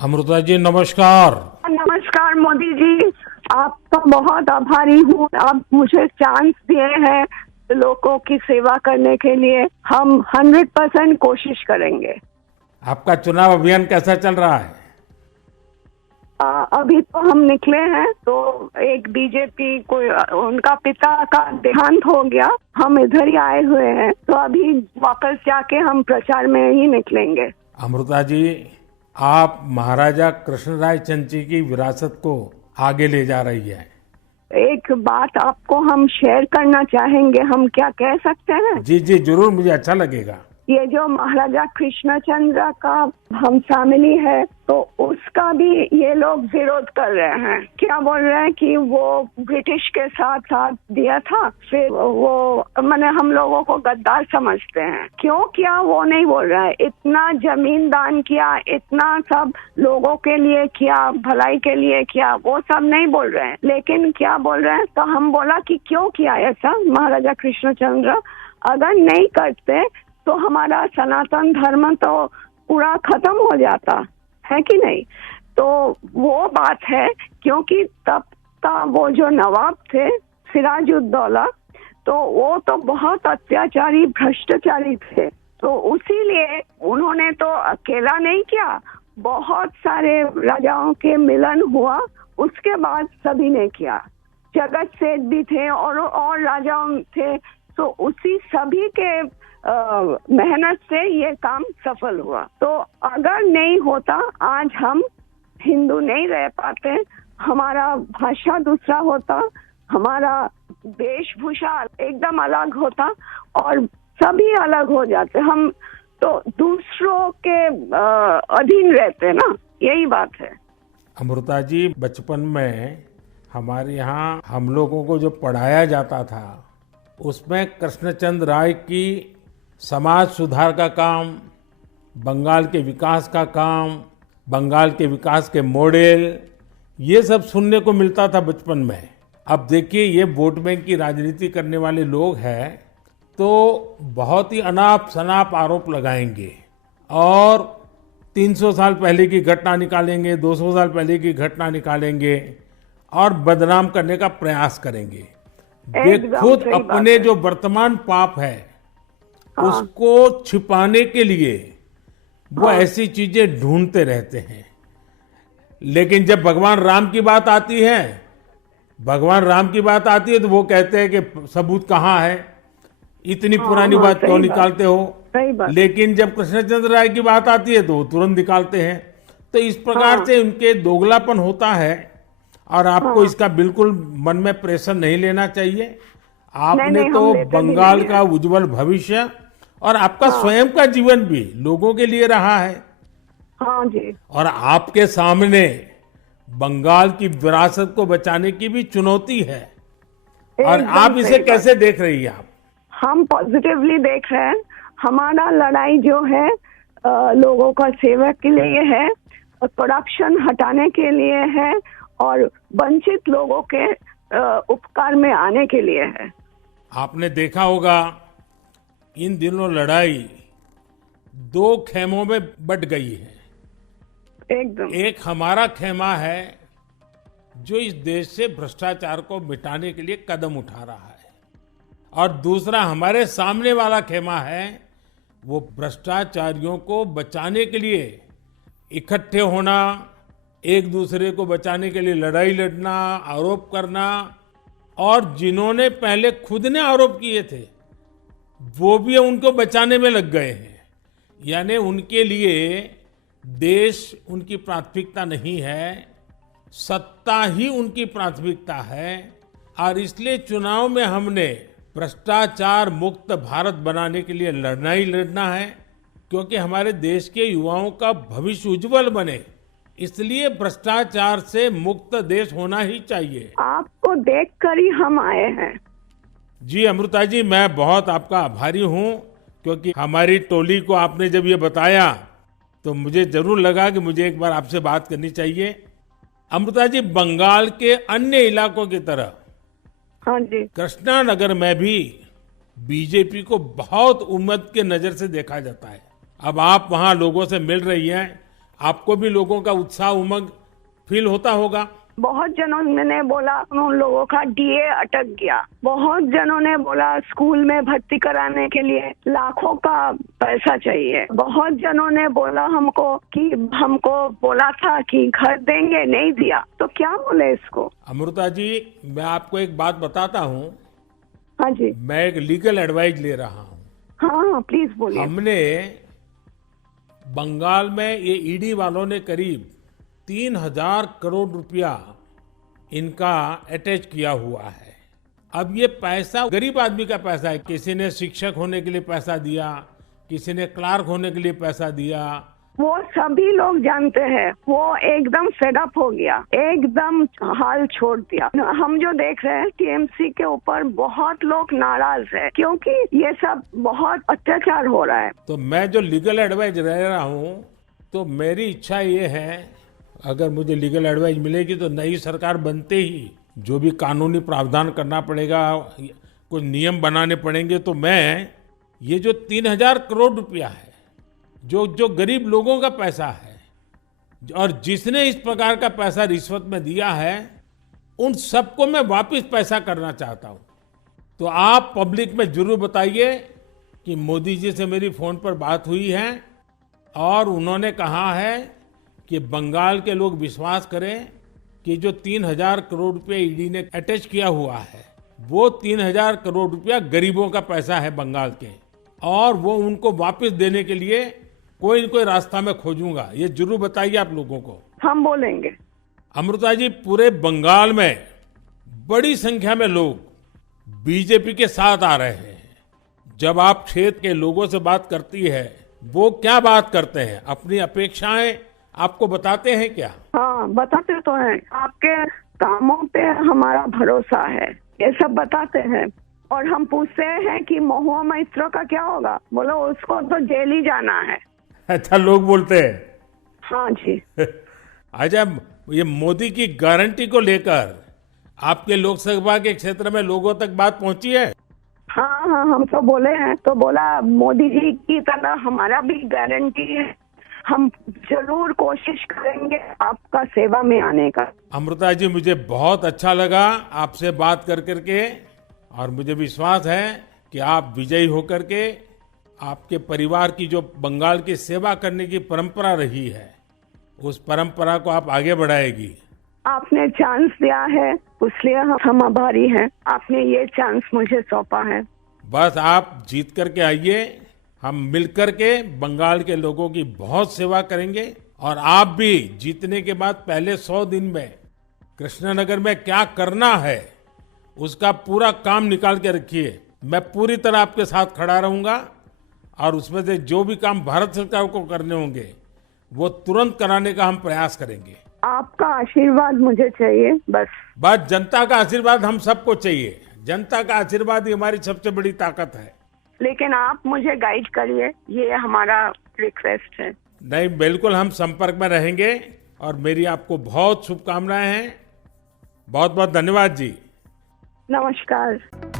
अमृता जी नमस्कार। नमस्कार मोदी जी। आपका बहुत आभारी हूँ। आप मुझे चांस दिए हैं लोगों की सेवा करने के लिए। हम 100% कोशिश करेंगे। आपका चुनाव अभियान कैसा चल रहा है? अभी तो हम निकले हैं तो एक बीजेपी कोई उनका पिता का देहांत हो गया। हम इधर ही आए हुए हैं तो अभी वापस जाके हम प्रचार में ही निकलेंगे। अमृता जी, आप महाराजा कृष्णराय चंद जी की विरासत को आगे ले जा रही है। एक बात आपको हम शेयर करना चाहेंगे। हम क्या कह सकते हैं? जी जी जरूर, मुझे अच्छा लगेगा। ये जो महाराजा कृष्णचंद्र का हम फैमिली है तो उसका भी ये लोग विरोध कर रहे हैं। क्या बोल रहे हैं कि वो ब्रिटिश के साथ साथ दिया था, फिर वो मैंने हम लोगों को गद्दार समझते हैं। क्यों किया वो नहीं बोल रहा है। इतना जमीन दान किया, इतना सब लोगों के लिए किया, भलाई के लिए किया, वो सब नहीं बोल रहे हैं। लेकिन क्या बोल रहे हैं, तो हम बोला कि क्यों किया ऐसा महाराजा कृष्णचंद्र। अगर नहीं करते तो हमारा सनातन धर्म तो पूरा खत्म हो जाता है कि नहीं। तो वो बात है, क्योंकि तब का वो जो नवाब थे सिराजुद्दौला, तो वो तो बहुत अत्याचारी भ्रष्टाचारी थे। तो उसीलिए उन्होंने तो अकेला नहीं किया, बहुत सारे राजाओं के मिलन हुआ, उसके बाद सभी ने किया। जगत सेठ भी थे और राजाओं थे। तो उसी सभी के मेहनत से ये काम सफल हुआ। तो अगर नहीं होता आज हम हिंदू नहीं रह पाते। हमारा भाषा दूसरा होता, हमारा वेशभूषा एकदम अलग होता और सभी अलग हो जाते। हम तो दूसरों के अधीन रहते ना, यही बात है। अमृता जी, बचपन में हमारे यहाँ हम लोगों को जो पढ़ाया जाता था उसमें कृष्णचंद्र राय की समाज सुधार का काम, बंगाल के विकास का काम, बंगाल के विकास के मॉडल, ये सब सुनने को मिलता था बचपन में। अब देखिए, ये वोट बैंक की राजनीति करने वाले लोग हैं तो बहुत ही अनाप शनाप आरोप लगाएंगे और 300 साल पहले की घटना निकालेंगे, 200 साल पहले की घटना निकालेंगे और बदनाम करने का प्रयास करेंगे। वे खुद अपने जो वर्तमान पाप है उसको छिपाने के लिए वो ऐसी चीजें ढूंढते रहते हैं। लेकिन जब भगवान राम की बात आती है, तो वो कहते हैं कि सबूत कहाँ है, इतनी पुरानी बात क्यों निकालते हो। लेकिन जब कृष्णचंद्र राय की बात आती है तो वो तुरंत निकालते हैं। तो इस प्रकार से उनके दोगलापन होता है और आपको इसका बिल्कुल मन में प्रेशर नहीं लेना चाहिए। आपने तो बंगाल का उज्जवल भविष्य और आपका स्वयं का जीवन भी लोगों के लिए रहा है। हाँ जी। और आपके सामने बंगाल की विरासत को बचाने की भी चुनौती है। और आप इसे कैसे देख रही हैं? आप? हम पॉजिटिवली देख रहे हैं। हमारा लड़ाई जो है लोगों का सेवा के लिए है, करप्शन हटाने के लिए है और वंचित लोगों के उपकार में आने के लिए है। आपने देखा होगा इन दिनों लड़ाई दो खेमों में बट गई है। एकदम। एक हमारा खेमा है जो इस देश से भ्रष्टाचार को मिटाने के लिए कदम उठा रहा है और दूसरा हमारे सामने वाला खेमा है वो भ्रष्टाचारियों को बचाने के लिए इकट्ठे होना, एक दूसरे को बचाने के लिए लड़ाई लड़ना, आरोप करना, और जिन्होंने पहले खुद ने आरोप किए थे वो भी उनको बचाने में लग गए हैं। यानी उनके लिए देश उनकी प्राथमिकता नहीं है, सत्ता ही उनकी प्राथमिकता है। और इसलिए चुनाव में हमने भ्रष्टाचार मुक्त भारत बनाने के लिए लड़ना ही लड़ना है, क्योंकि हमारे देश के युवाओं का भविष्य उज्जवल बने, इसलिए भ्रष्टाचार से मुक्त देश होना ही चाहिए। आपको देखकर ही हम आए हैं। जी अमृता जी, मैं बहुत आपका आभारी हूं, क्योंकि हमारी टोली को आपने जब ये बताया तो मुझे जरूर लगा कि मुझे एक बार आपसे बात करनी चाहिए। अमृता जी, बंगाल के अन्य इलाकों की तरह हाँ जी। कृष्णा नगर में भी बीजेपी को बहुत उम्मीद के नजर से देखा जाता है। अब आप वहां लोगों से मिल रही हैं, आपको भी लोगों का उत्साह उमंग फील होता होगा। बहुत जनों ने बोला उन लोगों का डीए अटक गया। बहुत जनों ने बोला स्कूल में भर्ती कराने के लिए लाखों का पैसा चाहिए। बहुत जनों ने बोला हमको कि हमको बोला था कि घर देंगे, नहीं दिया। तो क्या बोले इसको। अमृता जी, मैं आपको एक बात बताता हूँ। हाँ जी। मैं एक लीगल एडवाइस ले रहा हूँ। हाँ, प्लीज बोलिए। हमने बंगाल में ये ईडी वालों ने करीब 3,000 करोड़ रुपया इनका अटैच किया हुआ है। अब ये पैसा गरीब आदमी का पैसा है। किसी ने शिक्षक होने के लिए पैसा दिया, किसी ने क्लार्क होने के लिए पैसा दिया। वो सभी लोग जानते हैं। वो एकदम फेडअप हो गया, एकदम हाल छोड़ दिया। हम जो देख रहे हैं टीएमसी के ऊपर बहुत लोग नाराज है क्योंकि ये सब बहुत अत्याचार हो रहा है। तो मैं जो लीगल एडवाइस ले रहा हूँ, तो मेरी इच्छा ये है, अगर मुझे लीगल एडवाइस मिलेगी तो नई सरकार बनते ही जो भी कानूनी प्रावधान करना पड़ेगा, कुछ नियम बनाने पड़ेंगे, तो मैं ये जो 3,000 करोड़ रुपया है, जो गरीब लोगों का पैसा है और जिसने इस प्रकार का पैसा रिश्वत में दिया है, उन सबको मैं वापस पैसा करना चाहता हूं। तो आप पब्लिक में जरूर बताइए कि मोदी जी से मेरी फोन पर बात हुई है और उन्होंने कहा है कि बंगाल के लोग विश्वास करें कि जो 3,000 करोड़ रुपया ईडी ने अटैच किया हुआ है, वो 3,000 करोड़ रुपया गरीबों का पैसा है बंगाल के, और वो उनको वापस देने के लिए कोई न कोई रास्ता मैं खोजूंगा। ये जरूर बताइए आप लोगों को। हम बोलेंगे। अमृता जी, पूरे बंगाल में बड़ी संख्या में लोग बीजेपी के साथ आ रहे हैं। जब आप क्षेत्र के लोगों से बात करती है, वो क्या बात करते हैं? अपनी अपेक्षाएं आपको बताते हैं क्या? हाँ, बताते तो हैं। आपके कामों पे हमारा भरोसा है, ये सब बताते हैं। और हम पूछते हैं कि महुआ मैत्रो का क्या होगा, बोलो उसको तो जेल ही जाना है। अच्छा, लोग बोलते हैं। हाँ जी। अच्छा, ये मोदी की गारंटी को लेकर आपके लोकसभा के क्षेत्र में लोगों तक बात पहुंची है? हाँ हाँ, हम तो बोले हैं। तो बोला मोदी जी की तरह हमारा भी गारंटी है, हम जरूर कोशिश करेंगे आपका सेवा में आने का। अमृता जी, मुझे बहुत अच्छा लगा आपसे बात कर करके, और मुझे विश्वास है कि आप विजयी होकर के आपके परिवार की जो बंगाल की सेवा करने की परंपरा रही है, उस परंपरा को आप आगे बढ़ाएगी। आपने चांस दिया है, इसलिए हम आभारी हैं। आपने ये चांस मुझे सौंपा है। बस आप जीत करके आइए, हम मिलकर के बंगाल के लोगों की बहुत सेवा करेंगे। और आप भी जीतने के बाद पहले 100 दिन में कृष्णनगर में क्या करना है, उसका पूरा काम निकाल के रखिए। मैं पूरी तरह आपके साथ खड़ा रहूंगा, और उसमें से जो भी काम भारत सरकार को करने होंगे, वो तुरंत कराने का हम प्रयास करेंगे। आपका आशीर्वाद मुझे चाहिए बस जनता का आशीर्वाद हम सबको चाहिए। जनता का आशीर्वाद ही हमारी सबसे बड़ी ताकत है। लेकिन आप मुझे गाइड करिए, ये हमारा रिक्वेस्ट है। नहीं, बिल्कुल हम संपर्क में रहेंगे, और मेरी आपको बहुत शुभकामनाएं हैं। बहुत बहुत धन्यवाद जी। नमस्कार।